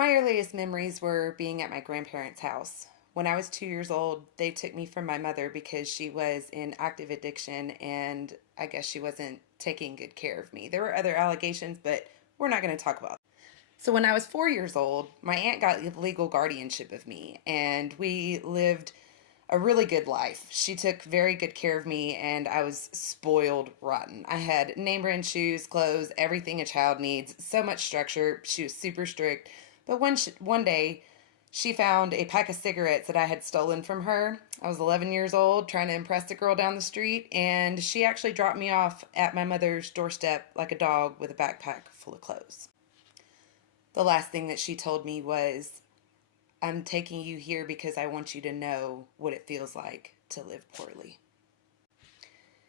My earliest memories were being at my grandparents' house. When I was 2 years old, they took me from my mother because she was in active addiction and I guess she wasn't taking good care of me. There were other allegations, but we're not going to talk about it. So when I was 4 years old, my aunt got legal guardianship of me and we lived a really good life. She took very good care of me and I was spoiled rotten. I had name brand shoes, clothes, everything a child needs, so much structure. She was super strict. But one day, she found a pack of cigarettes that I had stolen from her. I was 11 years old trying to impress a girl down the street, and she actually dropped me off at my mother's doorstep like a dog with a backpack full of clothes. The last thing that she told me was, I'm taking you here because I want you to know what it feels like to live poorly.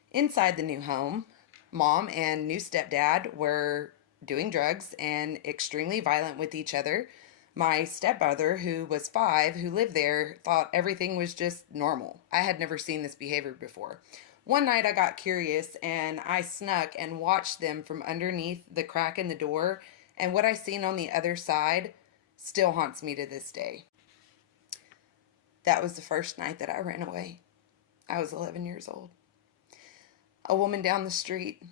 Inside the new home, mom and new stepdad were doing drugs and extremely violent with each other. My stepbrother, who was 5, who lived there, thought everything was just normal. I had never seen this behavior before. One night I got curious and I snuck and watched them from underneath the crack in the door, and what I seen on the other side still haunts me to this day. That was the first night that I ran away. I was 11 years old. A woman down the street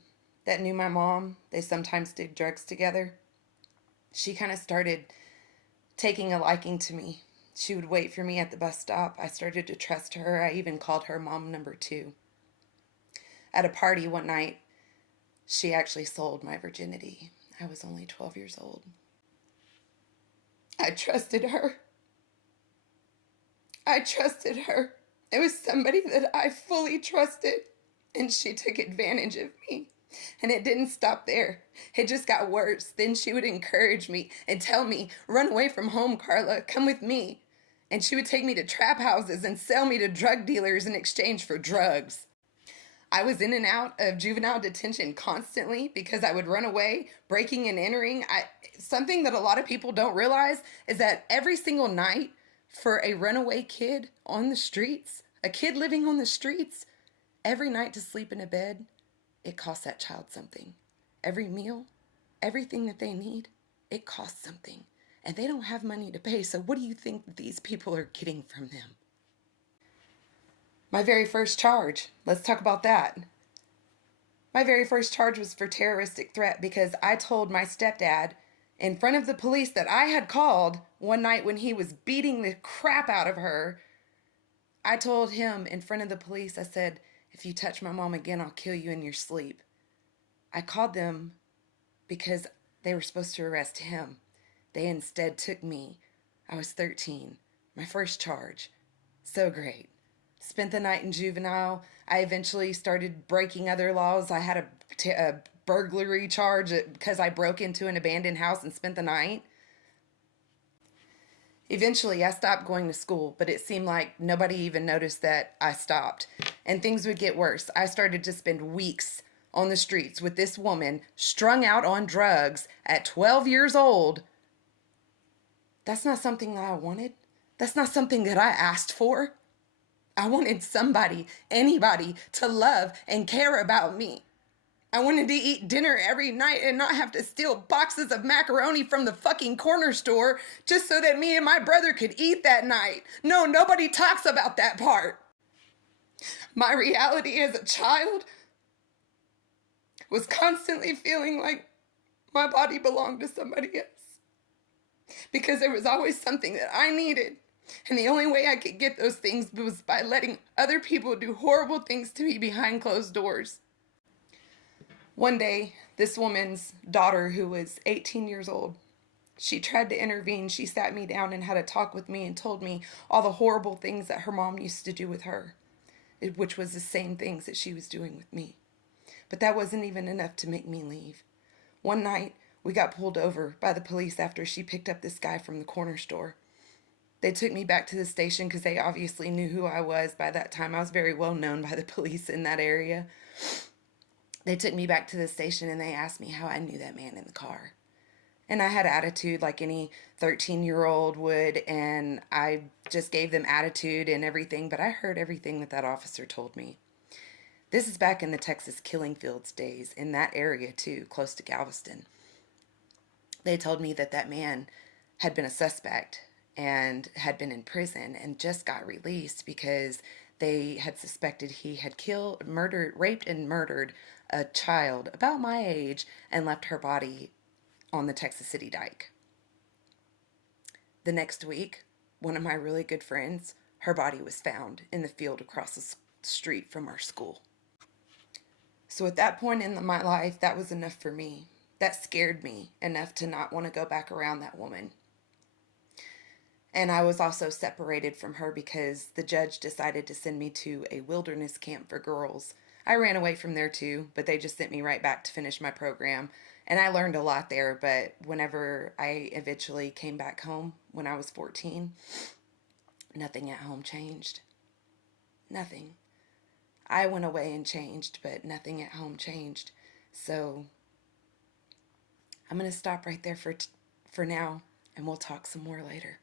that knew my mom, they sometimes did drugs together. She kind of started taking a liking to me. She would wait for me at the bus stop. I started to trust her. I even called her mom number 2. At a party one night, she actually sold my virginity. I was only 12 years old. I trusted her. I trusted her. It was somebody that I fully trusted, and she took advantage of me. And it didn't stop there. It just got worse. Then she would encourage me and tell me, run away from home, Carla, come with me. And she would take me to trap houses and sell me to drug dealers in exchange for drugs. I was in and out of juvenile detention constantly because I would run away, breaking and entering. Something that a lot of people don't realize is that every single night for a runaway kid on the streets, a kid living on the streets, every night to sleep in a bed, it costs that child something. Every meal, everything that they need, it costs something. And they don't have money to pay, so what do you think that these people are getting from them? My very first charge, let's talk about that. My very first charge was for terroristic threat because I told my stepdad in front of the police that I had called one night when he was beating the crap out of her. I told him in front of the police, I said, if you touch my mom again, I'll kill you in your sleep. I called them because they were supposed to arrest him. They instead took me. I was 13. My first charge. So great. Spent the night in juvenile. I eventually started breaking other laws. I had a burglary charge because I broke into an abandoned house and spent the night. Eventually, I stopped going to school, but it seemed like nobody even noticed that I stopped. And things would get worse. I started to spend weeks on the streets with this woman strung out on drugs at 12 years old. That's not something that I wanted. That's not something that I asked for. I wanted somebody, anybody, to love and care about me. I wanted to eat dinner every night and not have to steal boxes of macaroni from the fucking corner store just so that me and my brother could eat that night. No, nobody talks about that part. My reality as a child was constantly feeling like my body belonged to somebody else because there was always something that I needed. And the only way I could get those things was by letting other people do horrible things to me behind closed doors. One day, this woman's daughter, who was 18 years old, she tried to intervene. She sat me down and had a talk with me and told me all the horrible things that her mom used to do with her, which was the same things that she was doing with me. But that wasn't even enough to make me leave. One night, we got pulled over by the police after she picked up this guy from the corner store. They took me back to the station because they obviously knew who I was by that time. I was very well known by the police in that area. They took me back to the station and they asked me how I knew that man in the car. And I had attitude like any 13-year-old would, and I just gave them attitude and everything, but I heard everything that that officer told me. This is back in the Texas killing fields days, in that area too, close to Galveston. They told me that that man had been a suspect and had been in prison and just got released because they had suspected he had killed, murdered, raped, and murdered a child about my age and left her body on the Texas City dike. The next week, one of my really good friends, her body was found in the field across the street from our school. So at that point in my life, that was enough for me. That scared me enough to not want to go back around that woman. And I was also separated from her because the judge decided to send me to a wilderness camp for girls. I ran away from there too, but they just sent me right back to finish my program. And I learned a lot there, but whenever I eventually came back home when I was 14, nothing at home changed. Nothing. I went away and changed, but nothing at home changed. So I'm going to stop right there for now, and we'll talk some more later.